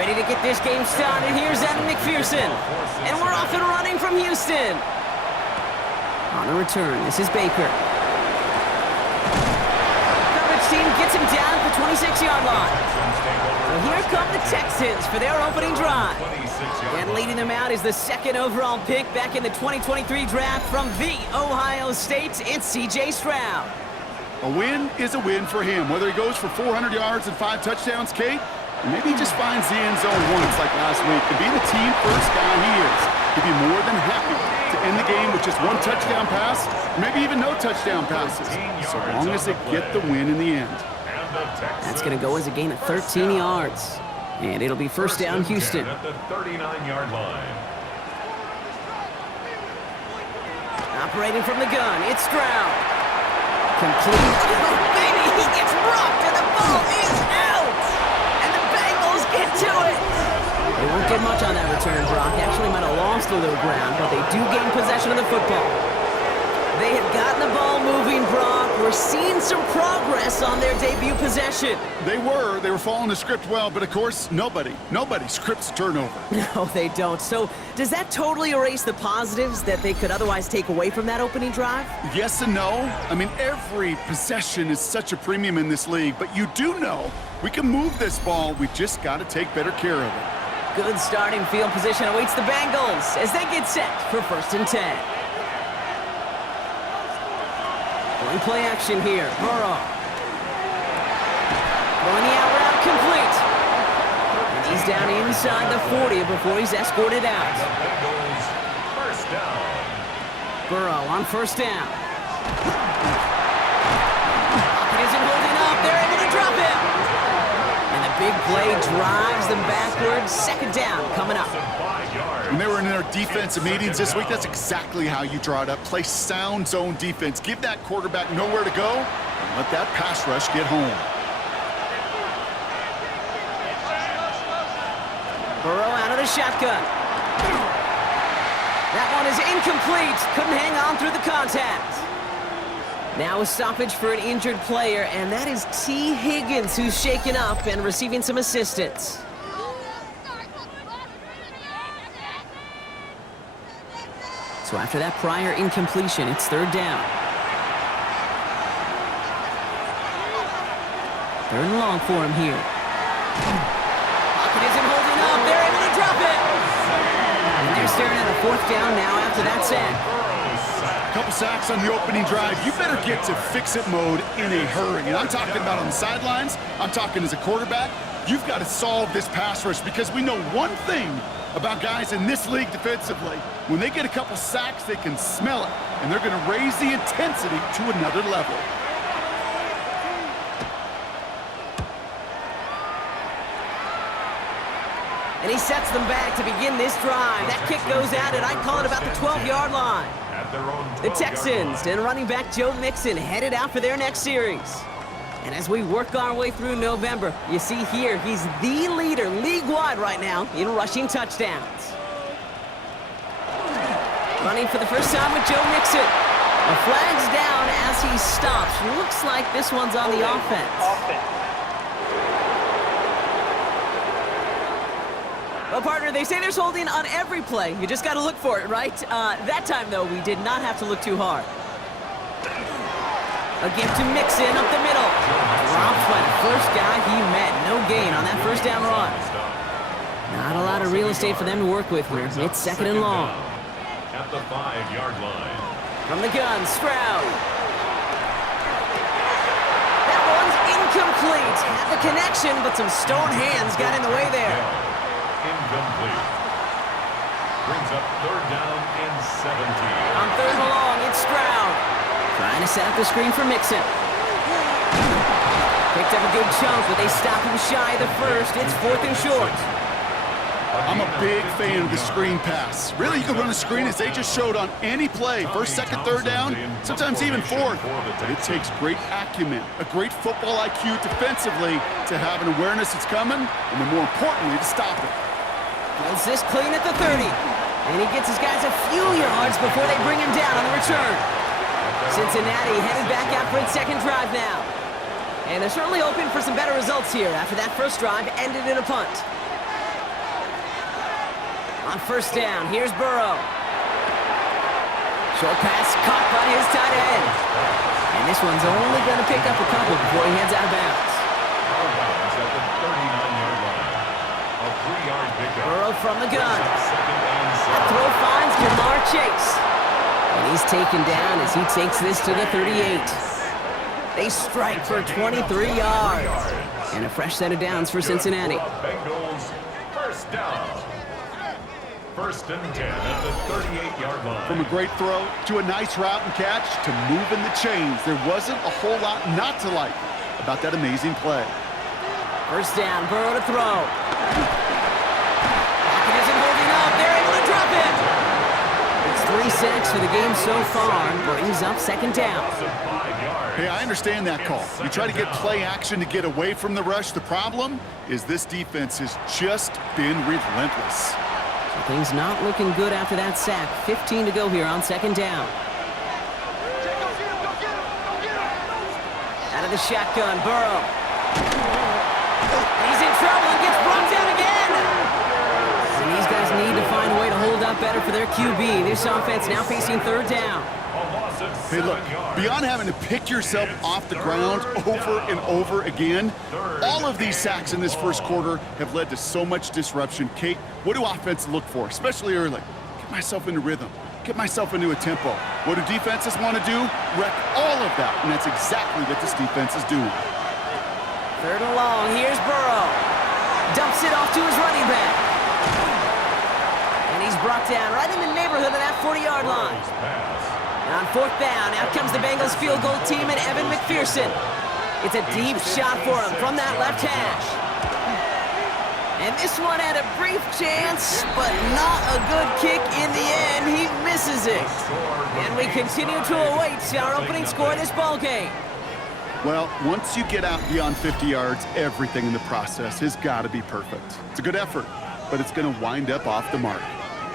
Ready to get this game started. Here's Adam McPherson. And we're off and running from Houston. On the return, this is Baker. Coverage team gets him down at the 26-yard line. So here come the Texans for their opening drive. And leading them out is the second overall pick back in the 2023 draft from the Ohio State. It's C.J. Stroud. A win is a win for him. Whether he goes for 400 yards and 5 touchdowns, Kate, or maybe he just finds the end zone once like last week. To be the team first guy he is, he'd be more than happy to end the game with just 1 touchdown pass, or maybe even no touchdown passes, so long as they get the win in the end. That's going to go as a gain of 13 yards. And it'll be first down, Houston. At the 39-yard line. Operating from the gun, it's Stroud. Complete. Oh, baby, he gets rocked, and the ball is out. And the Bengals get to it. They won't get much on that return, Brock. Actually might have lost a little ground, but they do gain possession of the football. They have gotten the ball moving, Brock. We're seeing some progress on their debut possession. They were following the script well, but of course, nobody scripts turnover. No, they don't. So does that totally erase the positives that they could otherwise take away from that opening drive? Yes and no. I mean, every possession is such a premium in this league, but you do know we can move this ball. We just got to take better care of it. Good starting field position awaits the Bengals as they get set for 1st and 10. Going play action here. Burrow. Going the out route complete. And he's down inside the 40 before he's escorted out. First down. Burrow on 1st down. Pocket isn't holding up. They're able to drop him. And the big play drives them backwards. 2nd down coming up. When they were in their defensive meetings this week, that's exactly how you draw it up. Play sound zone defense. Give that quarterback nowhere to go and let that pass rush get home. Burrow out of the shotgun. That one is incomplete. Couldn't hang on through the contact. Now a stoppage for an injured player, and that is T. Higgins, who's shaken up and receiving some assistance. So after that prior incompletion, it's 3rd down. 3rd and long for him here. Pocket isn't holding up. They're able to drop it. And they're staring at a 4th down now after that sack. Couple sacks on the opening drive. You better get to fix-it mode in a hurry. And I'm talking about on the sidelines. I'm talking as a quarterback. You've got to solve this pass rush because we know one thing about guys in this league defensively. When they get a couple sacks, they can smell it, and they're going to raise the intensity to another level. And he sets them back to begin this drive. That kick goes out at, I'd call it about the 12-yard line. The Texans and running back Joe Mixon headed out for their next series. And as we work our way through November, you see here, he's the leader league-wide right now in rushing touchdowns. Running for the first time with Joe Mixon. The flag's down as he stops. Looks like this one's on the offense. Well, partner, they say there's holding on every play. You just got to look for it, right? That time, though, we did not have to look too hard. A gift to Mixon up the middle. Dropped by the first guy he met. No gain on that 1st down run. Not a lot of real estate for them to work with here. It's 2nd and long. At the 5-yard line. From the gun, Stroud. That one's incomplete. Had the connection, but some stone hands got in the way there. Incomplete. Brings up 3rd down and 17. On 3rd and long, it's Stroud. Trying to set up the screen for Mixon. Picked up a good chunk, but they stop him shy of the 1st. It's 4th and short. I'm a big fan of the screen pass. Really, you can run a screen as they just showed on any play. 1st, 2nd, 3rd down, sometimes even 4th. But it takes great acumen, a great football IQ defensively to have an awareness it's coming, and then more importantly, to stop it. Fields this clean at the 30. And he gets his guys a few yards before they bring him down on the return. Cincinnati headed back out for its 2nd drive now. And they're certainly hoping for some better results here after that 1st drive ended in a punt. On first down, here's Burrow. Short pass caught by his tight end. And this one's only going to pick up a couple before he heads out of bounds. Out of bounds at the 39-yard line. A 3-yard pickup. Burrow from the gun. Second and That 7. throw finds Jamar Chase. And he's taken down as he takes this to the 38. They strike for 23 yards. And a fresh set of downs for Cincinnati. Bengals first down. First and 10 at the 38-yard line. From a great throw to a nice route and catch to moving the chains, there wasn't a whole lot not to like about that amazing play. First down, Burrow to throw. Pocket isn't holding up. They're able to drop it. It's 3 sacks for the game so far. Brings up second down. Hey, I understand that call. You try to get play action to get away from the rush. The problem is this defense has just been relentless. So things not looking good after that sack. 15 to go here on second down. Out of the shotgun, Burrow. He's in trouble and gets brought down again. And these guys need to find a way to hold up better for their QB. This offense now facing third down. Hey, look, beyond having to pick yourself off the ground over and over again, all of these sacks in this first quarter have led to so much disruption. Kate, what do offenses look for, especially early? Get myself into rhythm. Get myself into a tempo. What do defenses want to do? Wreck all of that, and that's exactly what this defense is doing. Third and long, here's Burrow. Dumps it off to his running back. And he's brought down right in the neighborhood of that 40-yard line. On fourth down, out comes the Bengals field goal team and Evan McPherson. It's a deep shot for him from that left hash. And this one had a brief chance, but not a good kick in the end. He misses it. And we continue to await our opening score of this ball game. Well, once you get out beyond 50 yards, everything in the process has got to be perfect. It's a good effort, but it's going to wind up off the mark.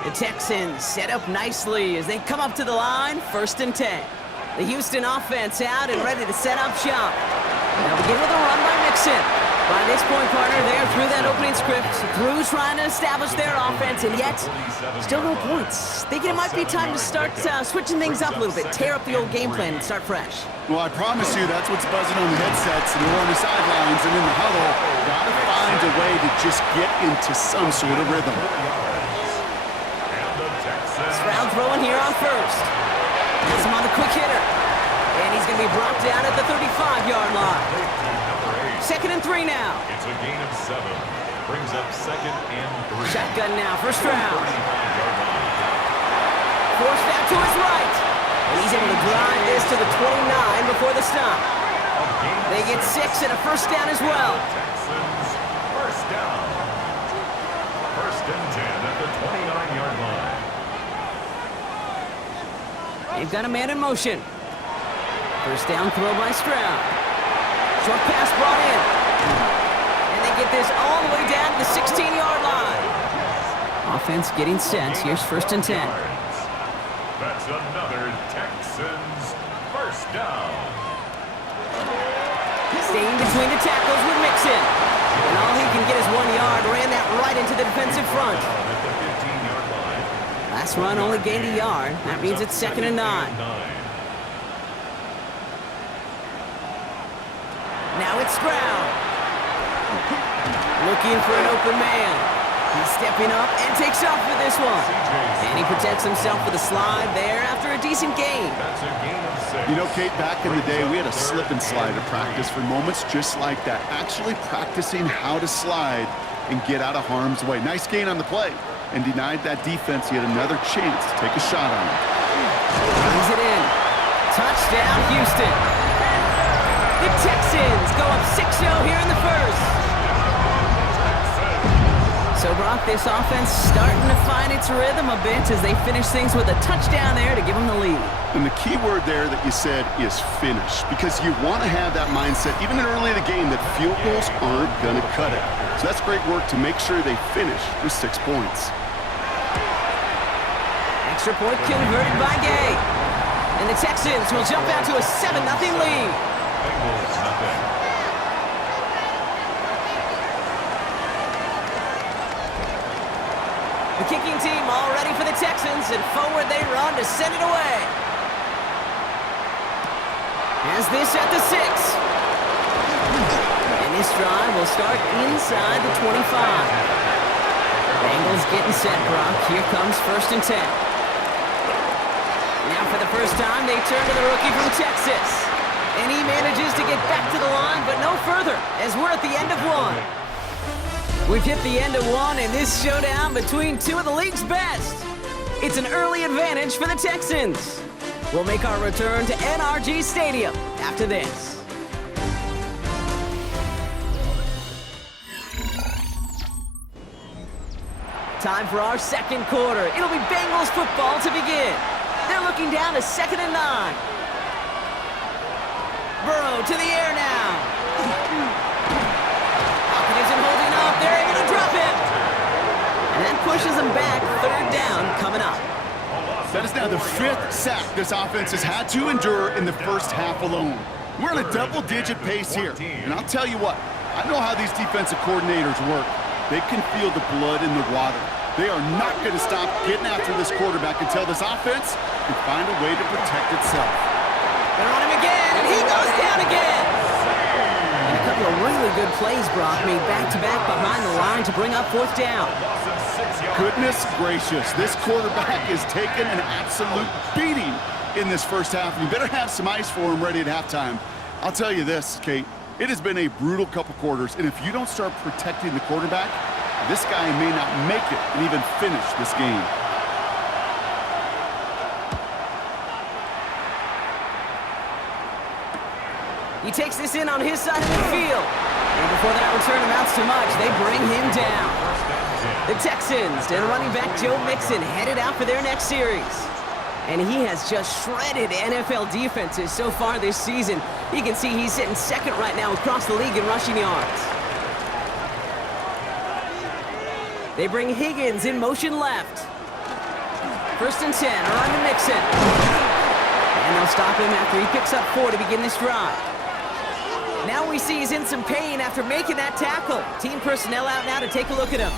The Texans set up nicely as they come up to the line, first and 10. The Houston offense out and ready to set up shop. Now begin with a run by Mixon. By this point, partner, they're through that opening script, through trying to establish their offense, and yet still no points. Thinking it might be time to start switching things up a little bit, tear up the old game plan and start fresh. Well, I promise you that's what's buzzing on the headsets and we're on the sidelines and in the huddle. Got to find a way to just get into some sort of rhythm. Stroud throwing here on first. Gets him on the quick hitter. And he's going to be brought down at the 35-yard line. Second and 3 now. It's a gain of 7. Brings up second and 3. Shotgun now for Stroud. Forced out to his right. And he's able to drive this to the 29 before the stop. They get 6 and a first down as well. Texans first down. First and 10 at the 29-yard line. They've got a man in motion. First down throw by Stroud. Short pass brought in. And they get this all the way down to the 16-yard line. Offense getting set. Here's first and 10. That's another Texans first down. Staying between the tackles with Mixon. And all he can get is 1 yard. Ran that right into the defensive front. At the 15-yard line. Last run only gained a yard. That means it's second and 9. Now it's Stroud. Looking for an open man. He's stepping up and takes off with this one. And he protects himself with a slide there after a decent gain. That's a gain of 6. You know, Kate, back in the day, we had a slip and slide at practice for moments just like that. Actually practicing how to slide and get out of harm's way. Nice gain on the play. And denied that defense yet another chance to take a shot on him. Brings it in. Touchdown, Houston. The Texans go up 6-0 here in the first. So, Brock, this offense starting to find its rhythm a bit as they finish things with a touchdown there to give them the lead. And the key word there that you said is finish, because you want to have that mindset, even early in the game, that field goals aren't going to cut it. So that's great work to make sure they finish with 6 points. Extra point converted by Gay. And the Texans will jump out to a 7-0 lead. Bengals nothing. The kicking team all ready for the Texans, and forward they run to send it away. Has this at the 6. And this drive will start inside the 25. Bengals getting set, Brock. Here comes 1st and 10. Now for the first time, they turn to the rookie from Texas. And he manages to get back to the line, but no further, as we're at the end of 1. We've hit the end of 1 in this showdown between two of the league's best. It's an early advantage for the Texans. We'll make our return to NRG Stadium after this. Time for our second quarter. It'll be Bengals football to begin. They're looking down to 2nd and 9. Burrow to the air now. Hopkins isn't holding up. They're able to drop him. And that pushes them back. 3rd down coming up. That is now the 5th sack this offense has had to endure in the first half alone. We're in a double-digit pace here. And I'll tell you what, I know how these defensive coordinators work. They can feel the blood in the water. They are not going to stop getting after this quarterback until this offense can find a way to protect itself. They're on him again, and he goes down again. And a couple of really good plays, Brock, made back-to-back behind the line to bring up 4th down. Goodness gracious, this quarterback is taking an absolute beating in this first half. You better have some ice for him ready at halftime. I'll tell you this, Kate, it has been a brutal couple quarters, and if you don't start protecting the quarterback, this guy may not make it and even finish this game. He takes this in on his side of the field. And before that return amounts to much, they bring him down. The Texans and running back Joe Mixon headed out for their next series. And he has just shredded NFL defenses so far this season. You can see he's sitting 2nd right now across the league in rushing yards. They bring Higgins in motion left. 1st and 10, around to Mixon. And they'll stop him after he picks up 4 to begin this drive. Now we see he's in some pain after making that tackle. Team personnel out now to take a look at him.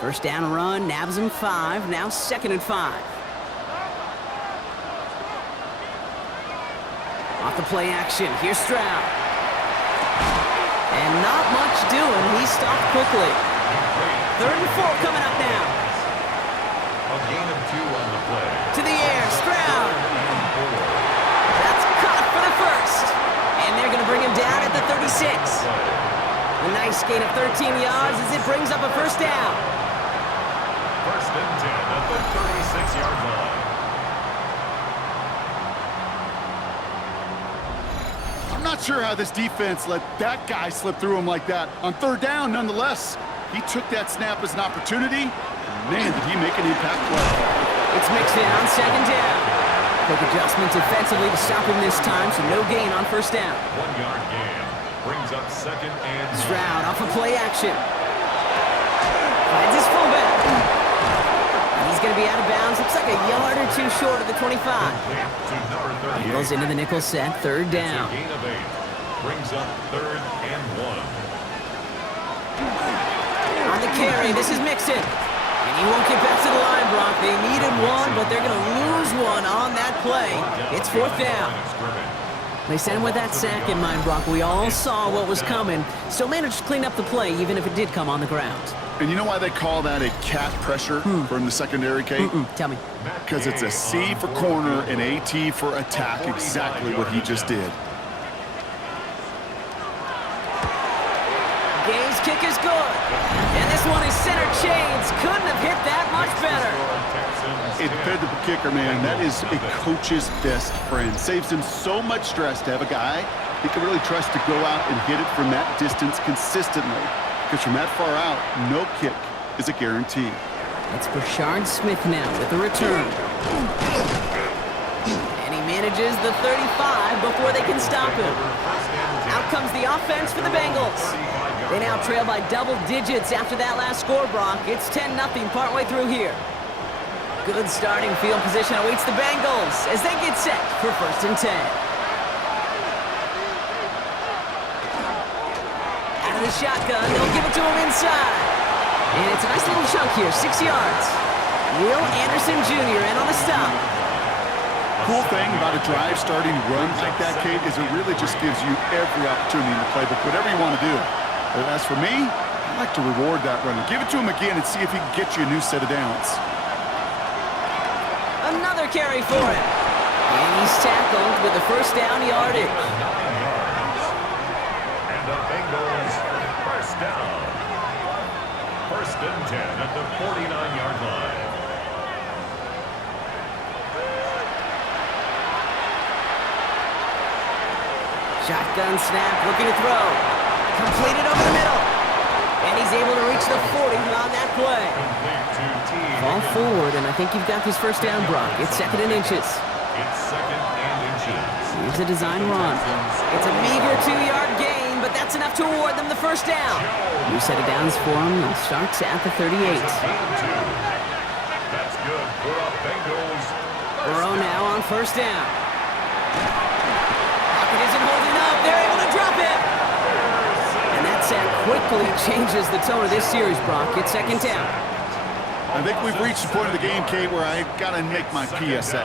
First down run, nabs him 5, now 2nd and 5. Off the play action, here's Stroud. And not much doing, he stopped quickly. 3rd and 4 coming up now. A gain of 2 on the play. To the air, Stroud. That's caught for the first. And they're going to bring him down at the 36. A nice gain of 13 yards as it brings up a 1st down. 1st and 10 at the 36-yard line. I'm not sure how this defense let that guy slip through him like that. On 3rd down, nonetheless, he took that snap as an opportunity. Man, did he make an impact play. It's Mixon on 2nd down. Quick adjustment defensively to stop him this time, so no gain on 1st down. 1-yard gain brings up 2nd and 9. Stroud off of play action. Finds his fullback. He's going to be out of bounds. Looks like a yard or 2 short of the 25. He goes into the nickel set, 3rd down. Gain of 8 brings up 3rd and 1. On the carry, this is Mixon. And he won't get back to the line, Brock. They needed 1, but they're going to lose 1 on that play. It's 4th down. They sent him with that sack in mind, Brock. We all saw what was coming. Still managed to clean up the play, even if it did come on the ground. And you know why they call that a cat pressure from the secondary, Kate? Tell me. Because it's a C for corner and a T for attack, exactly what he just did. Gay's kick is good. And this one is center chains. Couldn't have hit that much better. A dependable kicker, man. That is a coach's best friend. Saves him so much stress to have a guy he can really trust to go out and hit it from that distance consistently. Because from that far out, no kick is a guarantee. It's Brashard Smith now with the return. And he manages the 35 before they can stop him. Out comes the offense for the Bengals. They now trail by double digits after that last score, Brock. It's 10-0 partway through here. Good starting field position awaits the Bengals as they get set for 1st and 10. the shotgun. They'll give it to him inside. And it's a nice little chunk here, 6 yards. Will Anderson Jr. in on the stop. Cool thing about a drive starting run like that, Kate, is it really just gives you every opportunity in the playbook, whatever you want to do. But as for me, I like to reward that runner. Give it to him again and see if he can get you a new set of downs. Another carry for him. And he's tackled with the first down yardage. 9 yards. And the Bengals first down. First and 10 at the 49-yard line. Shotgun snap, looking to throw. Completed over the middle. And he's able to reach the 40 on that play. Ball forward, and I think you've got this first down, Brock. It's 2nd and inches. It's 2nd and inches. Here's a design run. It's a meager 2-yard gain, but that's enough to award them the first down. New set of downs for them. They'll start at the 38. That's good for a Bengals. Burrow now on first down. Pocket isn't holding up. They're able to drop it. And that sack quickly changes the tone of this series, Brock. It's 2nd down. I think we've reached the point of the game, Kate, where I got to make my PSA.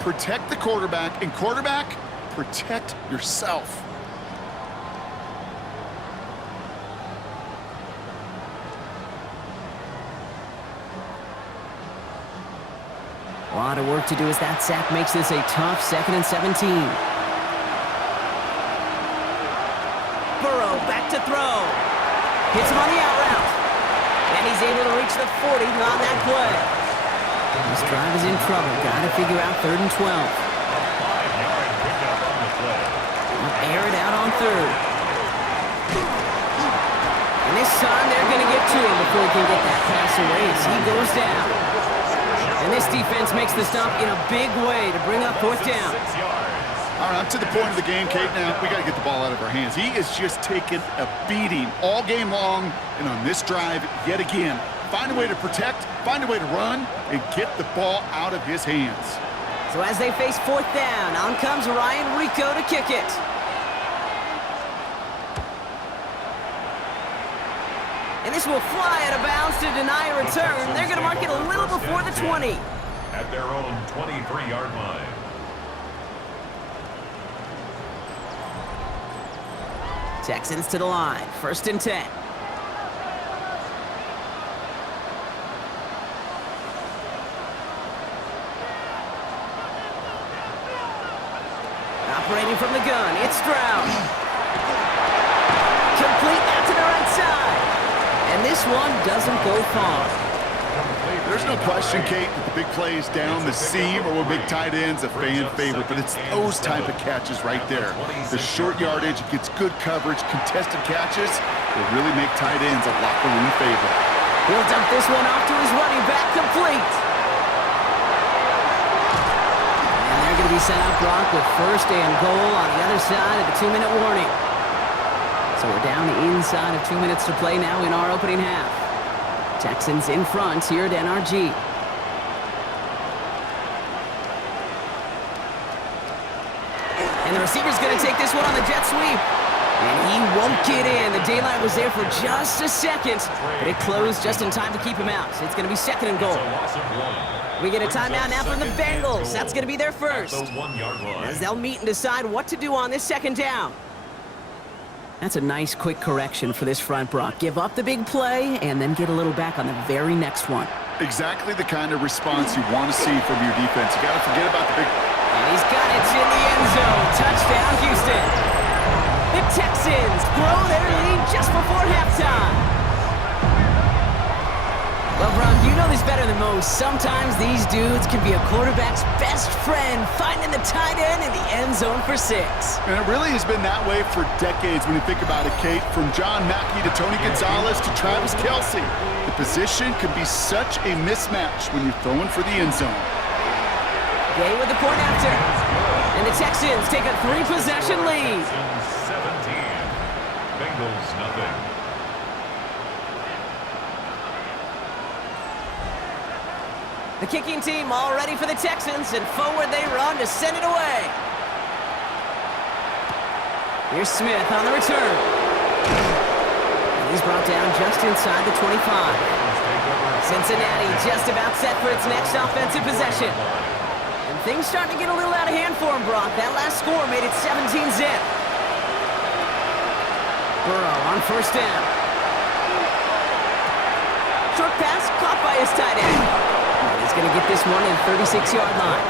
Protect the quarterback, and quarterback, protect yourself. A lot of work to do as that sack makes this a tough 2nd and 17. Burrow back to throw. Hits him on the out route. And he's able to reach the 40 on that play. This drive is in trouble. Got to figure out 3rd and 12. 5-yard pickup on the play. We'll air it out on 3rd. And this time they're going to get to him before he can get that pass away as he goes down. And this defense makes the stop in a big way to bring up 4th down. 6 yards. All right, I'm to the point of the game, Kate, now. We got to get the ball out of our hands. He is just taking a beating all game long, and on this drive, yet again, find a way to protect, find a way to run, and get the ball out of his hands. So as they face 4th down, on comes Ryan Rico to kick it. And this will fly out of bounds to deny a return. They're going to mark it a little before the 20. At their own 23-yard line. Texans to the line, 1st and 10. Operating from the gun, it's Stroud. Complete out to the right side. And this one doesn't go far. There's no question, Kate, that the big plays down the seam or with big tight ends, a fan favorite, but it's those type of catches right there. The short yardage, it gets good coverage, contested catches, will really make tight ends a locker room favorite. He'll dump this one off to his running back, complete. And they're going to be set up, Brock, with 1st and goal on the other side of the 2-minute warning. So we're down inside of 2 minutes to play now in our opening half. Texans in front here at NRG. And the receiver's going to take this one on the jet sweep. And he won't get in. The daylight was there for just a second, but it closed just in time to keep him out. It's going to be 2nd and goal. We get a timeout now from the Bengals. That's going to be their first. As they'll meet and decide what to do on this 2nd down. That's a nice quick correction for this front, Brock. Give up the big play and then get a little back on the very next one. Exactly the kind of response you want to see from your defense. You got to forget about the big... And he's got it in the end zone. Touchdown, Houston. The Texans grow their lead just before halftime. Well, Brock, you know this better than most. Sometimes these dudes can be a quarterback's best friend, finding the tight end in the end zone for 6. And it really has been that way for decades when you think about it, Kate. From John Mackey to Tony Gonzalez to Travis Kelce. The position can be such a mismatch when you're throwing for the end zone. Gay with the point after. And the Texans take a 3-possession lead. 17. Bengals nothing. The kicking team all ready for the Texans, and forward they run to send it away. Here's Smith on the return. He's brought down just inside the 25. Cincinnati just about set for its next offensive possession. And things starting to get a little out of hand for him, Brock. That last score made it 17-zip. Burrow on first down. Short pass caught by his tight end. And he's going to get this one at the 36-yard line.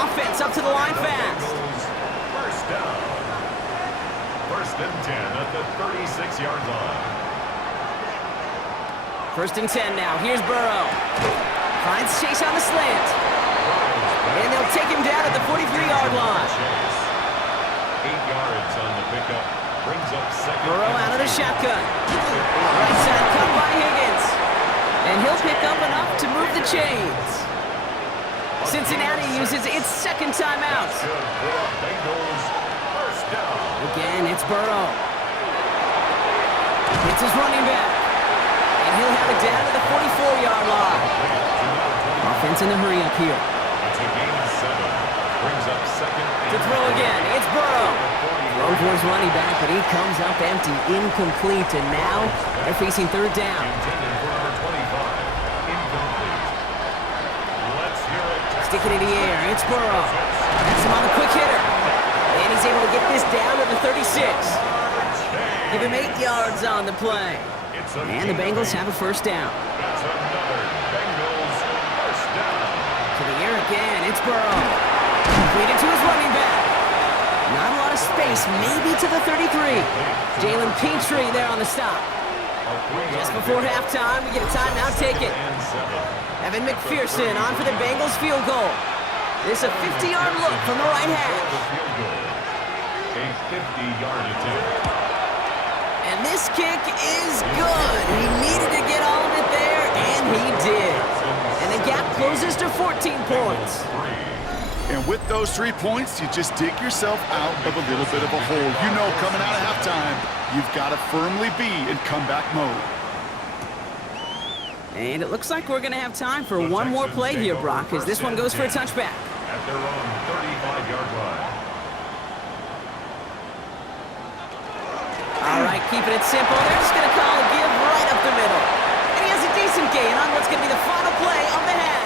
Offense up to the line fast. First down. First and 10 at the 36-yard line. First and 10 now. Here's Burrow. Finds Chase on the slant. And they'll take him down at the 43-yard line. 8 yards on the pickup. Brings up second. Burrow out of the shotgun. Right side cut by Higgins. And he'll pick up enough to move the chains. Cincinnati uses its second timeout. Bengals first down. Again, it's Burrow. It's his running back. And he'll have it down to the 44-yard line. Offense in a hurry up here. It's a gain of 7. Brings up second. To throw again, it's Burrow. Thrown for his running back, but he comes up empty, incomplete, and now they're facing third down. Intended for number 25. Incomplete. Let's hear it. Sticking in the air, it's Burrow. That's him on the quick hitter. And he's able to get this down to the 36. Give him 8 yards on the play. And the Bengals have a first down. That's another Bengals first down. To the air again, it's Burrow. Completed to his running back. Not a lot of space, maybe to the 33. Jalen Petrie there on the stop. Just before halftime, we get a timeout taken. Evan McPherson on for the Bengals field goal. This is a 50-yard look from the right hash. A 50-yard attempt. And this kick is good. He needed to get all of it there, and he did. And the gap closes to 14 points. And with those 3 points, you just dig yourself out of a little bit of a hole. You know, coming out of halftime, you've got to firmly be in comeback mode. And it looks like we're going to have time for one more play here, Brock, as this one goes for a touchback. At their own 35-yard line. All right, keeping it simple. They're just going to call a give right up the middle. And he has a decent gain on what's going to be the final play of the half.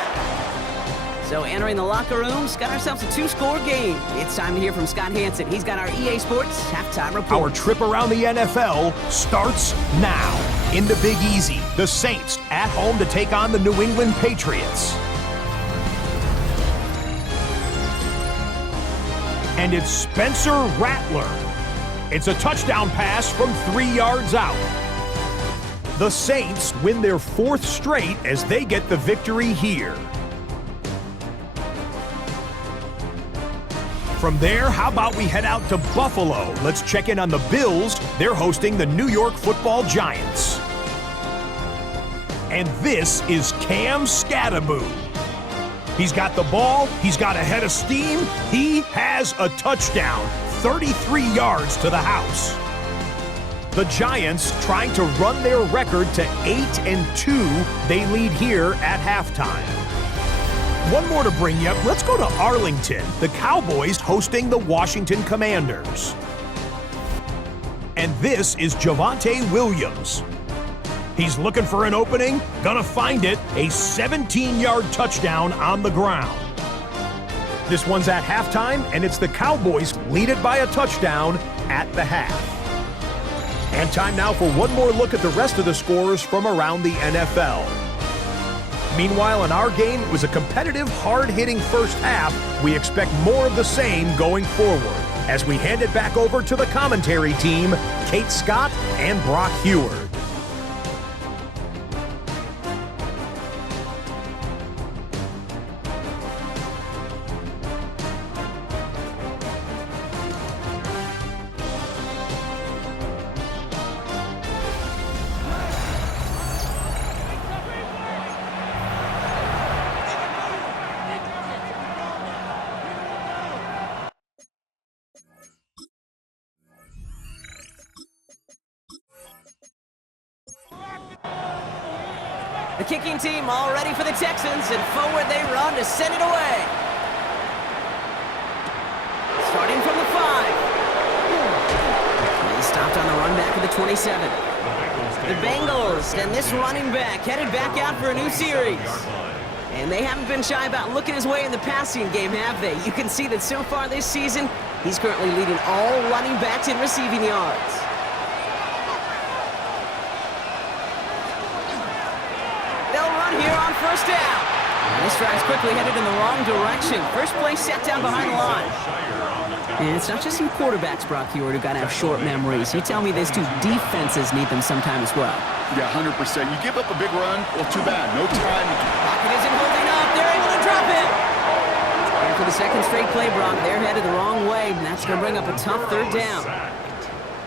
So entering the locker room, got ourselves a 2-score game. It's time to hear from Scott Hansen. He's got our EA Sports halftime report. Our trip around the NFL starts now. In the Big Easy, the Saints at home to take on the New England Patriots. And it's Spencer Rattler. It's a touchdown pass from 3 yards out. The Saints win their 4th straight as they get the victory here. From there, how about we head out to Buffalo? Let's check in on the Bills. They're hosting the New York Football Giants. And this is Cam Scattaboo. He's got the ball. He's got a head of steam. He has a touchdown. 33 yards to the house. The Giants trying to run their record to 8-2. They lead here at halftime. One more to bring you up. Let's go to Arlington. The Cowboys hosting the Washington Commanders. And this is Javonte Williams. He's looking for an opening, gonna find it. A 17-yard touchdown on the ground. This one's at halftime, and it's the Cowboys lead it by a touchdown at the half. And time now for one more look at the rest of the scores from around the NFL. Meanwhile, in our game, it was a competitive, hard-hitting first half. We expect more of the same going forward as we hand it back over to the commentary team, Kate Scott and Brock Heward. The kicking team all ready for the Texans, and forward they run to send it away. Starting from the 5. He stopped on the run back of the 27. The Bengals and this running back headed back out for a new series. And they haven't been shy about looking his way in the passing game, have they? You can see that so far this season, he's currently leading all running backs in receiving yards. They'll run here on first down. And this drive's quickly headed in the wrong direction. First play set down behind the line. And it's not just you quarterbacks, Brock Hewitt, who got to have short memories. You tell me this too, defenses need them sometime as well. Yeah, 100%. You give up a big run, well, too bad. No time. Pocket isn't holding up. They're able to drop it. And for the second straight play, Brock, they're headed the wrong way, and that's going to bring up a tough third down.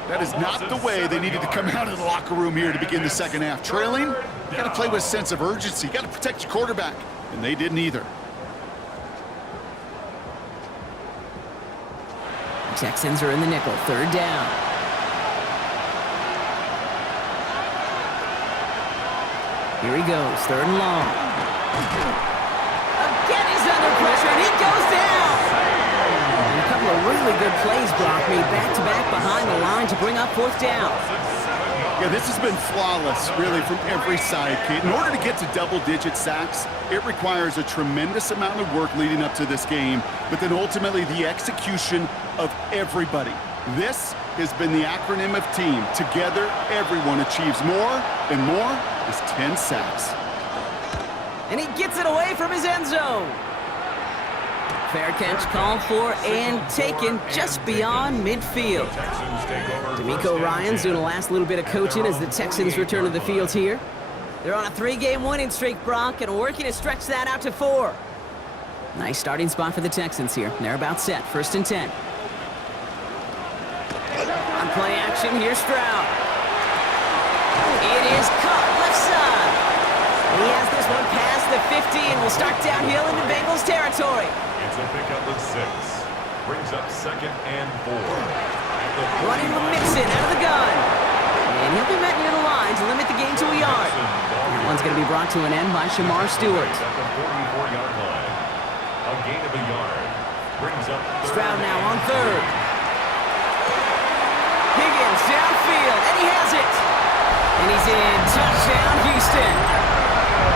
That is not the way they needed to come out of the locker room here to begin the second half. Trailing, you got to play with a sense of urgency. You got to protect your quarterback, and they didn't either. The Texans are in the nickel, third down. Here he goes, third and long. Again, he's under pressure, and he goes down. And a couple of really good plays, Brock, made back-to-back behind the line to bring up fourth down. Yeah, this has been flawless, really, from every side, Kate. In order to get to double-digit sacks, it requires a tremendous amount of work leading up to this game, but then ultimately the execution of everybody. This has been the acronym of team. Together, everyone achieves more, and more is 10 sacks. And he gets it away from his end zone. Fair catch called for and taken just beyond midfield. D'Amico Ryan's doing the last little bit of coaching as the Texans return to the field here. They're on a 3-game winning streak, Brock, and working to stretch that out to 4. Nice starting spot for the Texans here. They're about set, first and 10. On play action, here's Stroud. It is caught left side. He has this one past the 50 and will start downhill into Bengals territory. It's a pickup of 6. Brings up second and 4. Running with Mixon out of the gun. And he'll be met near the line to limit the gain to a yard. That one's going to be brought to an end by Shamar Stewart. At the 44-yard line. A gain of a yard. Brings up Stroud now on third. Higgins downfield, and he has it. And he's in. Touchdown, Houston.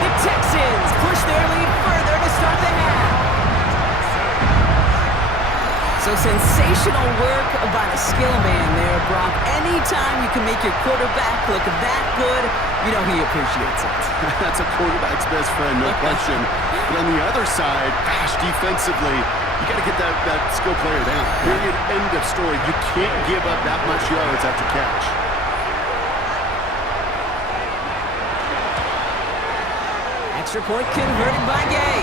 The Texans push their lead further to start the half. So sensational work by the skill man there, Brock. Anytime you can make your quarterback look that good, you know he appreciates it. That's a quarterback's best friend, no question. But on the other side, gosh, defensively, you got to get that skill player down. Period, end of story. You can't give up that much yards after catch. Extra point converted by Gay.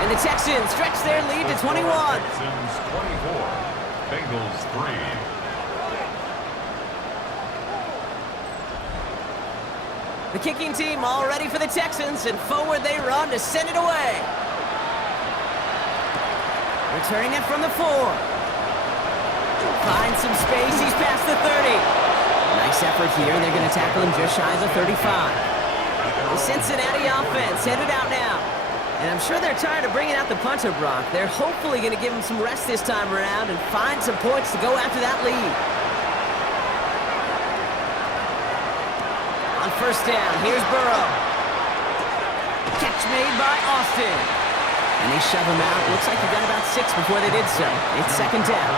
And the Texans stretch their lead to 21. Texans 24. Bengals 3. The kicking team all ready for the Texans, and forward they run to send it away. Returning it from the 4. Finds some space, he's past the 30. Nice effort here, they're going to tackle him just shy of the 35. The Cincinnati offense headed out now. And I'm sure they're tired of bringing out the punter, Brock. They're hopefully going to give him some rest this time around and find some points to go after that lead. On first down, here's Burrow. Catch made by Austin. And they shove him out. Looks like they got about 6 before they did so. It's second down.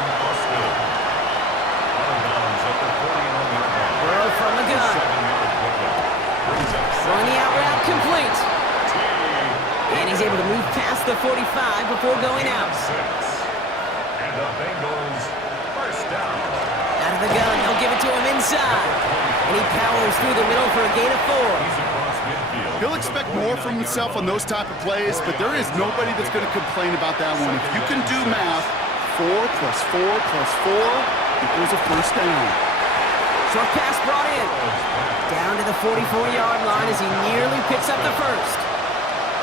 Burrow from the gun. Throwing the out route complete. And he's able to move past the 45 before going out. And the Bengals first down. Out of the gun, they'll give it to him inside. And he powers through the middle for a gain of 4. He's across midfield. He'll expect more from himself on those type of plays, but there is nobody that's going to complain about that one. If you can do math, 4 plus 4 plus 4 equals a first down. Short pass brought in. Down to the 44-yard line as he nearly picks up the first.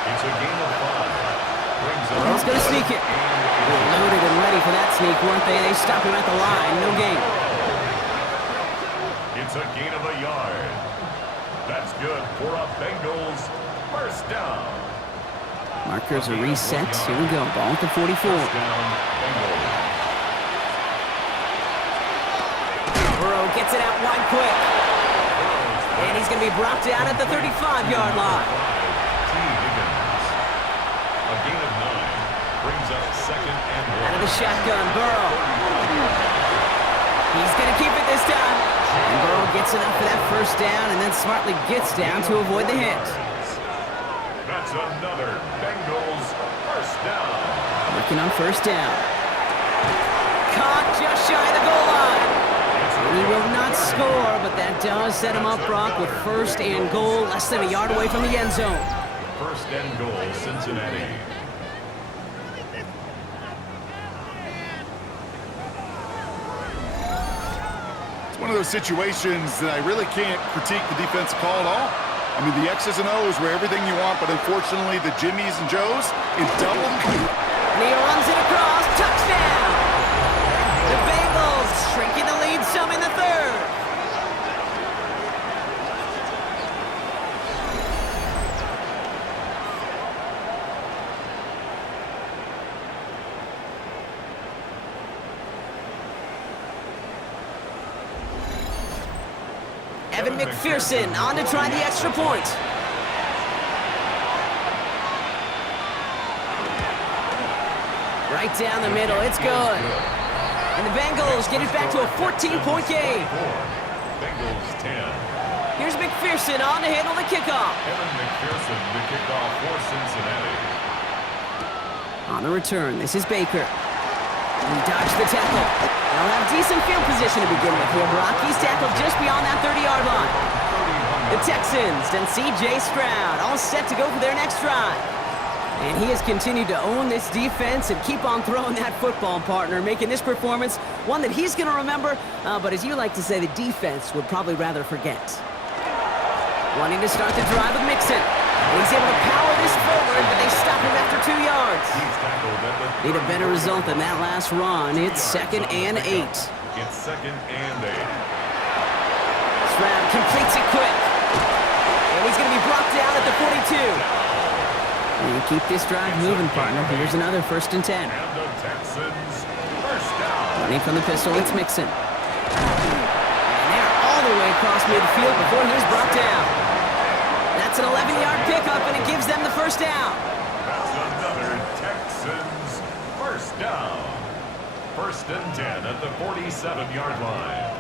It's a gain of 5. Brings up Burrow's going to sneak it. Loaded and ready for that sneak, weren't they? They stop him at the line. No gain. It's a gain of a yard. That's good for a Bengals first down. Markers are reset. Here we go. Ball at the 44. First down, Bengals. Burrow gets it out wide quick. And he's going to be brought down at the 35-yard line. A gain of 9 brings up 2nd and 1. Out of the shotgun, Burrow. He's going to keep it this time. And Burrow gets enough for that first down and then smartly gets down to avoid the hit. That's another Bengals first down. Working on first down. Caught just shy of the goal line. And he will not score, but that does set him up, Brock, with first and goal, less than a yard away from the end zone. First and goal, Cincinnati. It's one of those situations that I really can't critique the defensive call at all. I mean, the X's and O's were everything you want, but unfortunately, the Jimmies and Joes in double. And he runs it across. Touchdown! The Bengals shrinking the lead some in the third. Evan McPherson on to try the extra point. Right down the middle, it's good. And the Bengals get it back to a 14-point game. Bengals 10. Here's McPherson on to handle the kickoff. Evan McPherson, the kickoff for Cincinnati. On the return, this is Baker. He dodged the tackle. They'll have decent field position to begin with here, Brock. He's tackled just beyond that 30-yard line. The Texans and C.J. Stroud all set to go for their next drive. And he has continued to own this defense and keep on throwing that football, partner, making this performance one that he's going to remember, but as you like to say, the defense would probably rather forget. Wanting to start the drive with Mixon. And he's able to power this forward, but they stop him after 2 yards. Need a better result than that last run. It's 2nd and 8. It's 2nd and 8. Stroud completes it quick. And he's going to be brought down at the 42. And keep this drive moving, partner. Here's another 1st and 10. And the Texans first down. Running from the pistol, it's Mixon. And they're all the way across midfield before he's brought down. That's an 11-yard pickup, and it gives them the first down. That's another Texans first down. 1st and 10 at the 47-yard line.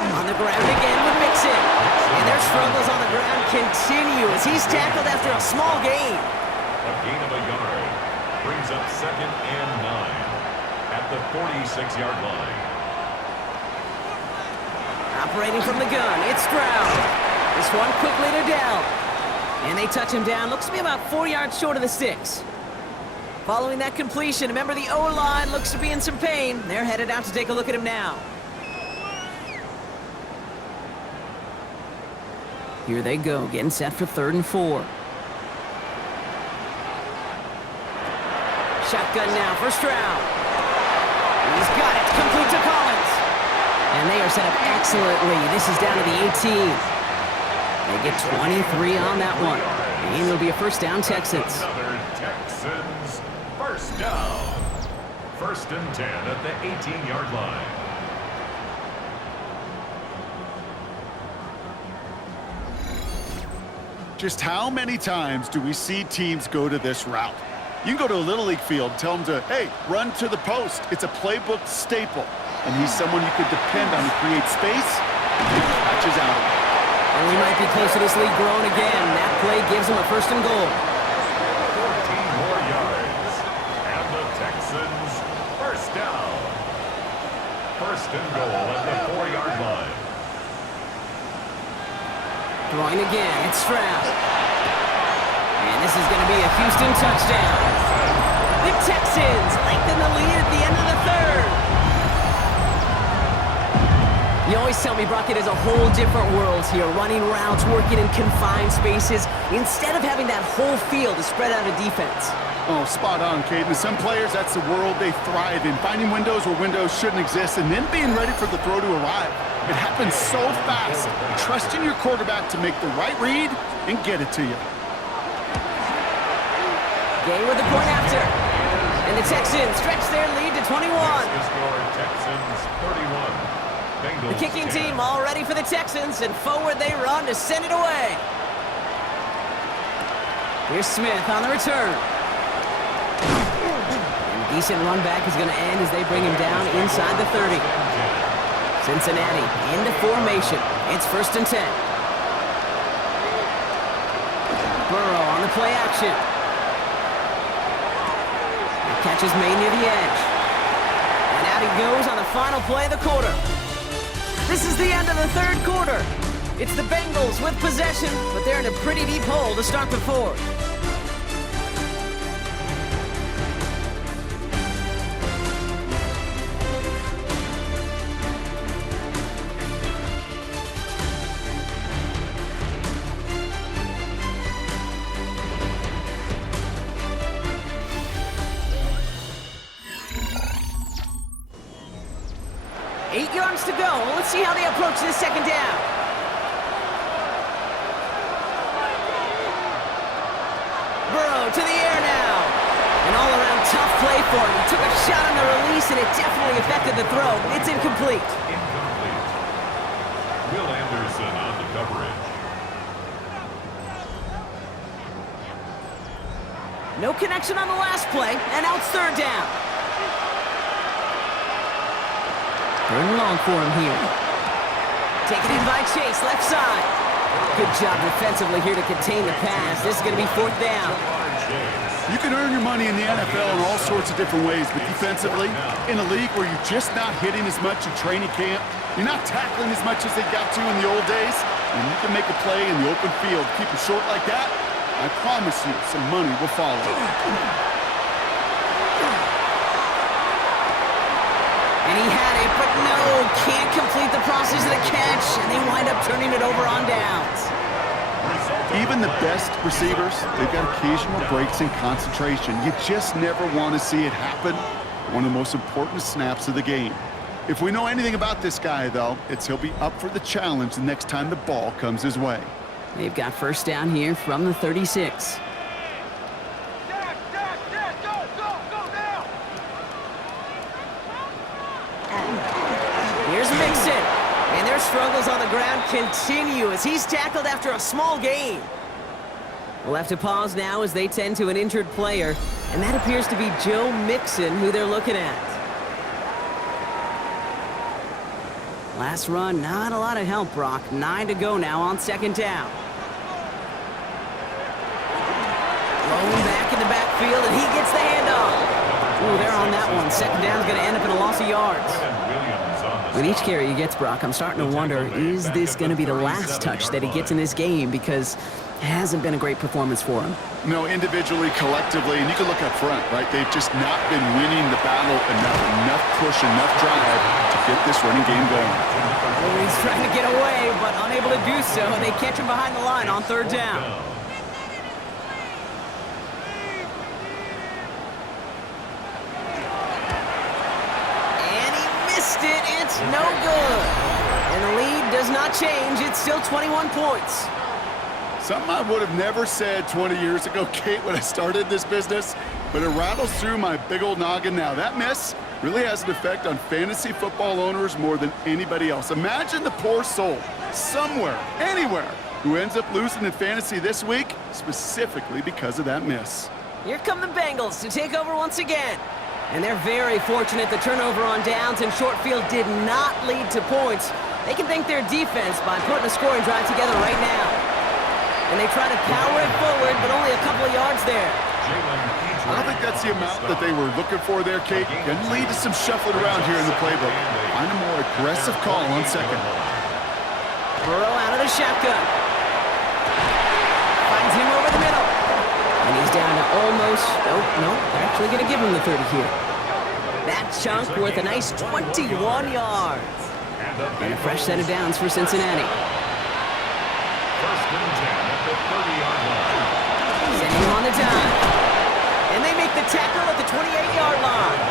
On the ground again with Mixon. And their struggles on the ground continue as he's tackled after a small gain. A gain of a yard brings up 2nd and 9 at the 46-yard line. Operating from the gun, it's Stroud. This one quickly to Dell. And they touch him down. Looks to be about 4 yards short of the sticks. Following that completion, remember the O-line looks to be in some pain. They're headed out to take a look at him now. Here they go, getting set for 3rd and 4. Shotgun now for Stroud. He's got it, complete to Collins. And they are set up excellently. This is down to the 18. They get 23 on that one. And it'll be a first down, Texans. Another Texans first down. 1st and 10 at the 18-yard line. Just how many times do we see teams go to this route? You can go to a Little League field, tell them to, hey, run to the post. It's a playbook staple. And he's someone you could depend on to create space, and he catches out of it. And we might be close to this league growing again. That play gives him a 1st and goal. 14 more yards. And the Texans first down. 1st and goal at the 4-yard line. Throwing again, it's Stroud. And this is going to be a Houston touchdown. The Texans lengthen the lead at the end of the 3rd. You always tell me, Brock, it is a whole different world here, running routes, working in confined spaces, instead of having that whole field to spread out a defense. Oh, spot on, Caden. Some players, that's the world they thrive in, finding windows where windows shouldn't exist, and then being ready for the throw to arrive. It happens so fast. Trusting your quarterback to make the right read and get it to you. Game with the point after. And the Texans stretch their lead to 21. The score, Texans 31. The kicking team all ready for the Texans, and forward they run to send it away. Here's Smith on the return. And a decent run back is going to end as they bring him down inside the 30. Cincinnati into formation. It's 1st and 10. Burrow on the play action. The catch is made near the edge. And out he goes on the final play of the quarter. This is the end of the 3rd quarter. It's the Bengals with possession, but they're in a pretty deep hole to start the 4th. To go. Let's see how they approach this 2nd down. Burrow to the air now. An all-around tough play for him. He took a shot on the release, and it definitely affected the throw. It's incomplete. Incomplete. Will Anderson on the coverage. No connection on the last play, and now it's 3rd down. Third and long for him here. Taken in by Chase, left side. Good job defensively here to contain the pass. This is going to be 4th down. You can earn your money in the NFL in all sorts of different ways, but defensively, in a league where you're just not hitting as much in training camp, you're not tackling as much as they got to in the old days, and you can make a play in the open field. Keep it short like that, I promise you some money will follow. And he had it, but no, can't complete the process of the catch, and they wind up turning it over on downs. Even the best receivers, they've got occasional breaks in concentration. You just never want to see it happen. One of the most important snaps of the game. If we know anything about this guy, though, it's he'll be up for the challenge the next time the ball comes his way. They've got 1st down here from the 36. Here's Mixon, and their struggles on the ground continue as he's tackled after a small gain. We'll have to pause now as they tend to an injured player, and that appears to be Joe Mixon who they're looking at. Last run, not a lot of help, Brock. 9 to go now on 2nd down. Rolling back in the backfield, and he gets the handoff. Ooh, they're on that one. 2nd down's going to end up in a loss of yards. With each carry he gets, Brock, I'm starting to wonder, is this going to be the last touch that he gets in this game? Because it hasn't been a great performance for him. No, individually, collectively, and you can look up front, right? They've just not been winning the battle enough push, enough drive to get this running game going. Oh, he's trying to get away, but unable to do so. They catch him behind the line on 3rd down. It's no good. And the lead does not change. It's still 21 points. Something I would have never said 20 years ago, Kate, when I started this business, but it rattles through my big old noggin now. That miss really has an effect on fantasy football owners more than anybody else. Imagine the poor soul somewhere, anywhere, who ends up losing in fantasy this week, specifically because of that miss. Here come the Bengals to take over once again. And they're very fortunate the turnover on downs and short field did not lead to points. They can thank their defense by putting a scoring drive together right now. And they try to power it forward, but only a couple of yards there. I don't think that's the amount that they were looking for there, Kate. Can lead to some shuffling around here in the playbook. Find a more aggressive call on 2nd. Burrow out of the shotgun. Finds him over the middle. And he's down to almost, no, they're actually going to give him the 30 here. That chunk worth a nice 21 yards. And a fresh set of downs for Cincinnati. 1st and 10 at the 30-yard line. Sending him on the dive. And they make the tackle at the 28-yard line.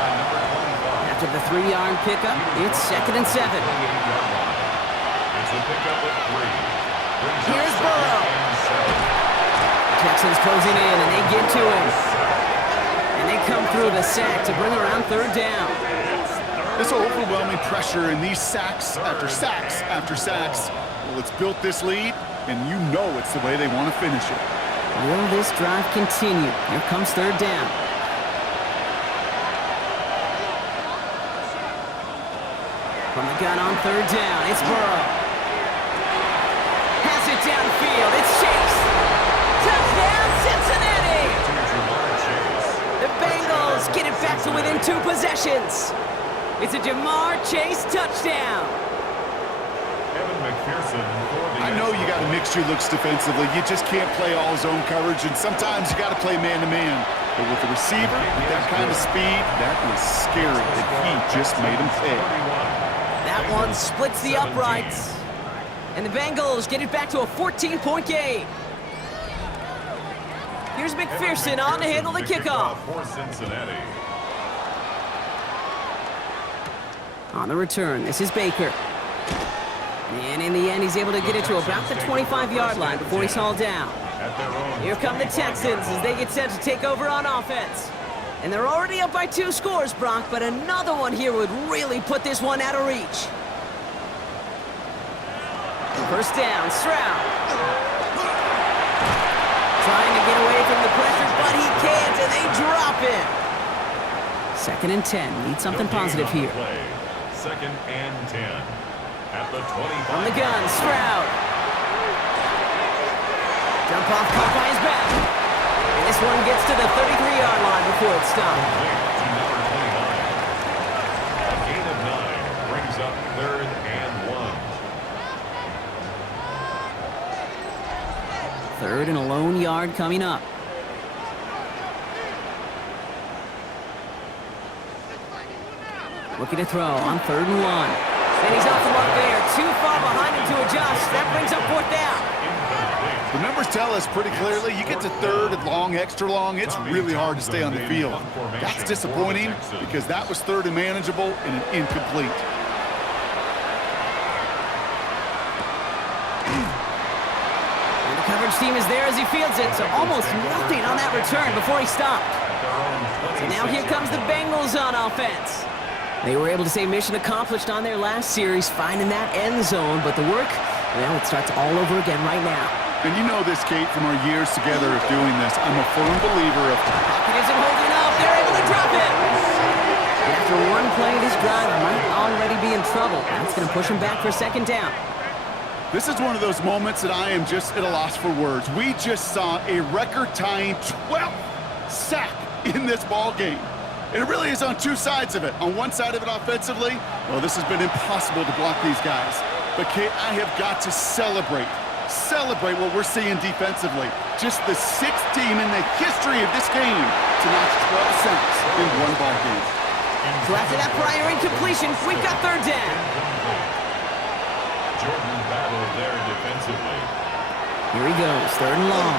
After the 3-yard pickup, it's 2nd and 7. It's a pickup at 3. Here's Burrow. Texans closing in, and they get to him. And they come through the sack to bring around 3rd down. This overwhelming pressure and these sacks after sacks after sacks. Well, it's built this lead, and you know it's the way they want to finish it. Will this drive continue? Here comes third down. From the gun on third down, it's Burrow. Has it downfield, it's Chase. Touchdown, Cincinnati! The Bengals get it back to within 2 possessions. It's a Jamar Chase touchdown. I know you got to mix your looks defensively. You just can't play all zone coverage, and sometimes you got to play man-to-man. But with the receiver, with that kind of speed, that was scary, and he just made him pay. That one splits the uprights. And the Bengals get it back to a 14-point game. Here's McPherson on to handle the kickoff. For Cincinnati. On the return, this is Baker. And in the end, he's able to get it to about the 25-yard line before he's hauled down. Here come the Texans as they get set to take over on offense. And they're already up by 2 scores, Brock, but another one here would really put this one out of reach. First down, Stroud. Trying to get away from the pressure, but he can't, and they drop him. 2nd and 10. Need something positive here. 2nd and 10. At the 25. On the gun, Stroud. Jump off caught by his back. And this one gets to the 33-yard line before it's stopped. To number 29. A gain of 9 brings up 3rd and 1. 3rd and a lone yard coming up. Looking to throw on 3rd and 1. And he's off the mark there. Too far behind him to adjust. That brings up 4th down. The numbers tell us pretty clearly, you get to 3rd and long, extra long, it's really hard to stay on the field. That's disappointing because that was 3rd and manageable and an incomplete. And the coverage team is there as he fields it, so almost nothing on that return before he stopped. So now here comes the Bengals on offense. They were able to say mission accomplished on their last series, finding that end zone, but the work, well, it starts all over again right now. And you know this, Kate, from our years together of doing this. I'm a firm believer of... Pocket isn't holding up. They're able to drop it. And after one play, this drive might already be in trouble. That's going to push him back for 2nd down. This is one of those moments that I am just at a loss for words. We just saw a record-tying 12th sack in this ball game. And it really is on 2 sides of it. On one side of it offensively, well, this has been impossible to block these guys. But, Kate, I have got to celebrate what we're seeing defensively. Just the 6th team in the history of this game to notch 12 sacks in one ball game. So after that prior incompletion, we've got 3rd down. Jordan battled there defensively. Here he goes, 3rd and long.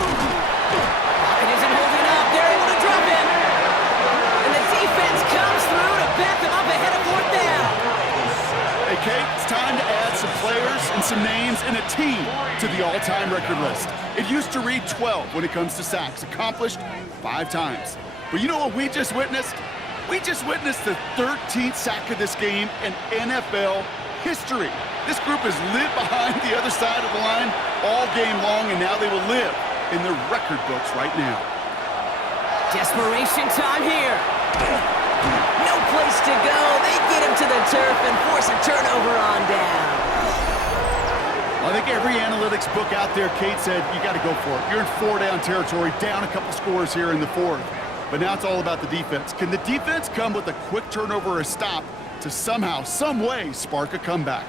Pocket isn't holding up. They're able to drop him. And the defense comes through to back them up ahead of 4th down. Hey, Kate, it's time to add some players and some names and a team to the all-time record list. It used to read 12 when it comes to sacks, accomplished 5 times. But you know what we just witnessed? We just witnessed the 13th sack of this game in NFL history. This group has lived behind the other side of the line all game long, and now they will live in the record books right now. Desperation time here. No place to go. They get him to the turf and force a turnover on down. I think every analytics book out there, Kate, said you got to go for it. You're in 4-down territory, down a couple scores here in the 4th. But now it's all about the defense. Can the defense come with a quick turnover or a stop to somehow, some way, spark a comeback?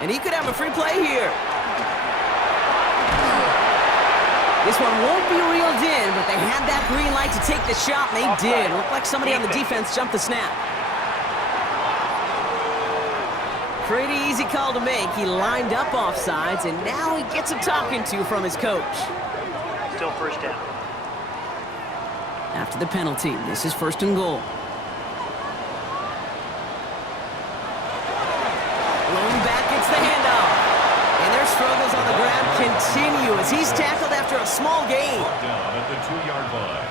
And he could have a free play here. This one won't be reeled in, but they had that green light to take the shot, and they did. Looked like somebody on the defense jumped the snap. Pretty easy call to make. He lined up offsides, and now he gets a talking to from his coach. Still 1st down. After the penalty, this is 1st and goal. Lone back gets the handoff. And their struggles on the ground continue as he's tackled after a small gain. Down at the 2-yard line.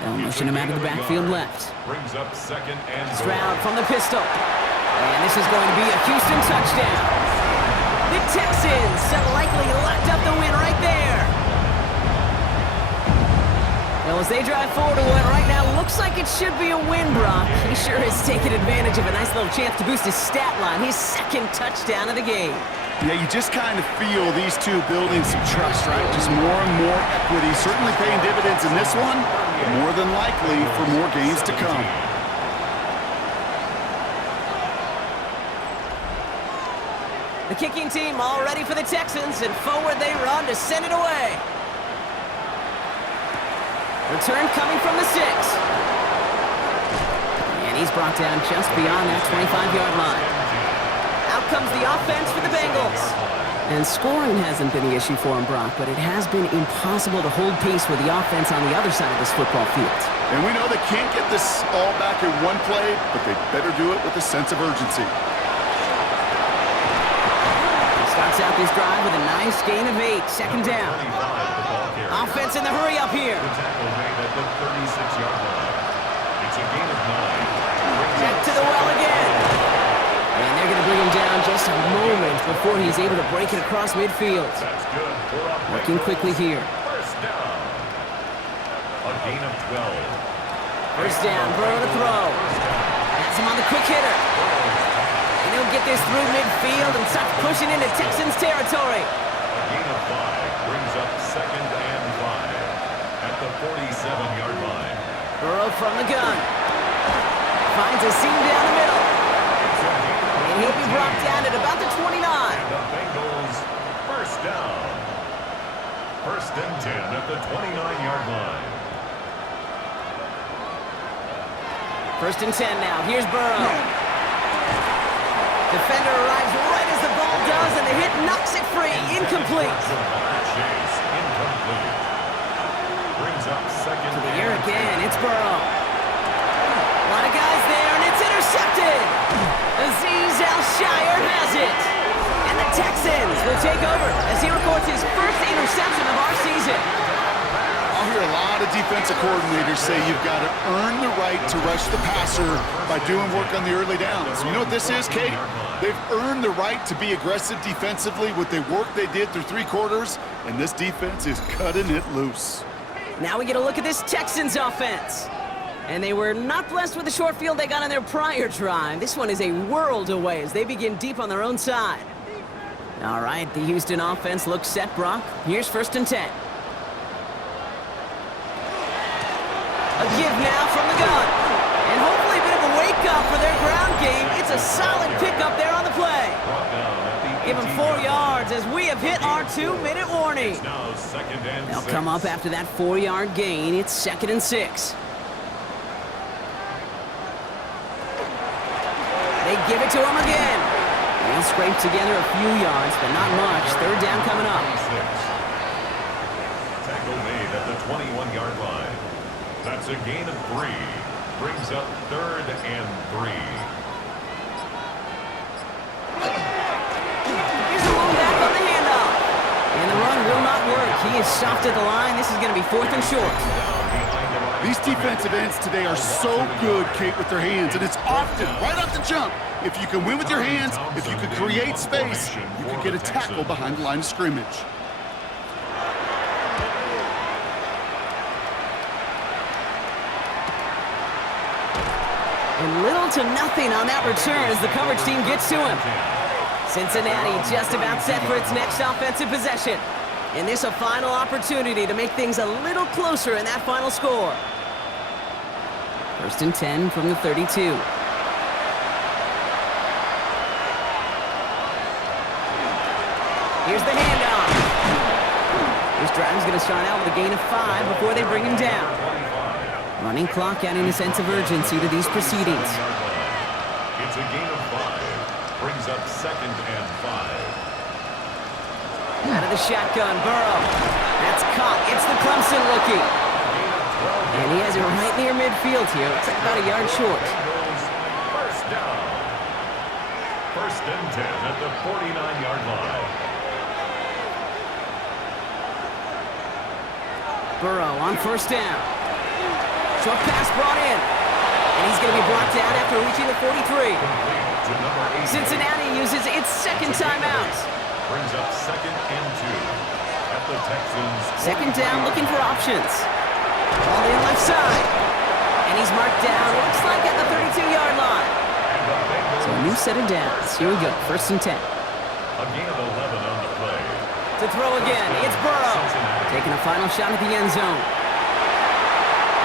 They'll motion him out of the backfield left. Brings up second and goal. Stroud from the pistol. And this is going to be a Houston touchdown. The Texans have likely locked up the win right there. Well, as they drive forward to one right now, looks like it should be a win, Brock. He sure has taken advantage of a nice little chance to boost his stat line. His second touchdown of the game. Yeah, you just kind of feel these two building some trust, right? Just more and more equity. Certainly paying dividends in this one, but more than likely for more games to come. The kicking team all ready for the Texans, and forward they run to send it away. Return coming from the 6. And he's brought down just beyond that 25-yard line. Out comes the offense for the Bengals. And scoring hasn't been the issue for him, Brock, but it has been impossible to hold pace with the offense on the other side of this football field. And we know they can't get this all back in one play, but they better do it with a sense of urgency. Starts out this drive with a nice gain of 8, second down. Offense in the hurry up here. The tackle made at the 36-yard line. It's a gain of 9. Back to the well again. And they're going to bring him down just a moment before he's able to break it across midfield. That's good. Working quickly here. First down. A gain of 12. First down, Burrow to throw. That's him on the quick hitter. And he'll get this through midfield and start pushing into Texans territory. A gain of 5 brings up second and 5 at the 47-yard line. Burrow from the gun. Finds a seam down the middle. And he'll be brought down at about the 29. And the Bengals first down. First and 10 at the 29-yard line. First and 10 now. Here's Burrow. Defender arrives right as the ball does, and the hit knocks it free. Incomplete. Chase incomplete. Brings up second To the air again. It's Burrow. A lot of guys there, and it's intercepted. Azeez Al-Shire has it. And the Texans will take over as he records his first interception of our season. I'll hear a lot of defensive coordinators say you've got to earn the right to rush the passer by doing work on the early downs. You know what this is, Kate? They've earned the right to be aggressive defensively with the work they did through 3 quarters, and this defense is cutting it loose. Now we get a look at this Texans offense. And they were not blessed with the short field they got on their prior drive. This one is a world away as they begin deep on their own side. All right, the Houston offense looks set, Brock. Here's first and 10. A give now from the gun. And hopefully a bit of a wake-up for their ground game. It's a solid pickup there on the play. Give him 4 yards as we have hit our 2-minute warning. Now second and They'll 6. come up after that 4-yard gain. It's second and 6. They give it to him again. They'll scrape together a few yards, but not much. Third down coming up. Tackle made at the 21-yard line. That's a gain of 3. Brings up third and 3. Here's a long back on the handoff. And the run will not work. He is stopped at the line. This is going to be 4th and short. These defensive ends today are so good, Kate, with their hands, and it's often, right off the jump, if you can win with your hands, if you can create space, you can get a tackle behind the line of scrimmage. And little to nothing on that return as the coverage team gets to him. Cincinnati just about set for its next offensive possession. And this a final opportunity to make things a little closer in that final score. First and 10 from the 32. Here's the handoff. This drive's going to start out with a gain of 5 before they bring him down. Running clock adding a sense of urgency to these proceedings. It's a gain of 5. Brings up second and 5. Out of the shotgun, Burrow. That's caught. It's the Clemson rookie. And he has it right near midfield here. Looks like about a yard short. First down. First and 10 at the 49-yard line. Burrow on first down. Short pass brought in. And he's going to be brought down after reaching the 43. Cincinnati uses its second timeout. Brings up 2nd and 2 at the Texans. Second down, looking for options. Ball in left side. And he's marked down, looks like at the 32-yard line. So a new set of downs. Here we go, 1st and 10. A gain of 11 on the play. To throw again, it's Burrow. Taking a final shot at the end zone.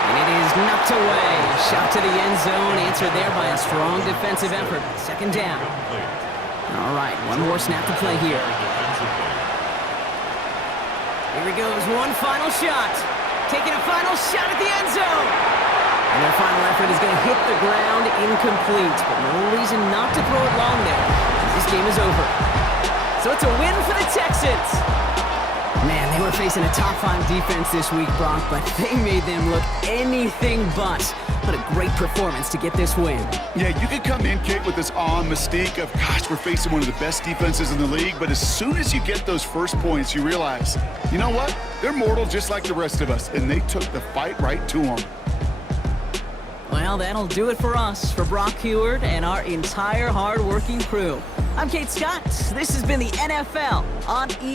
And it is knocked away. A shot to the end zone, answered there by a strong defensive effort. 2nd down. All right, one more snap to play here. Here he goes, one final shot. Taking a final shot at the end zone. And their final effort is going to hit the ground incomplete, but no reason not to throw it long there. This game is over. So it's a win for the Texans. Man, they were facing a top-5 defense this week, Brock, but they made them look anything but. What a great performance to get this win. Yeah, you could come in, Kate, with this awe and mystique of, gosh, we're facing one of the best defenses in the league, but as soon as you get those first points, you realize, you know what? They're mortal just like the rest of us, and they took the fight right to them. Well, that'll do it for us, for Brock Heward and our entire hard-working crew. I'm Kate Scott. This has been the NFL on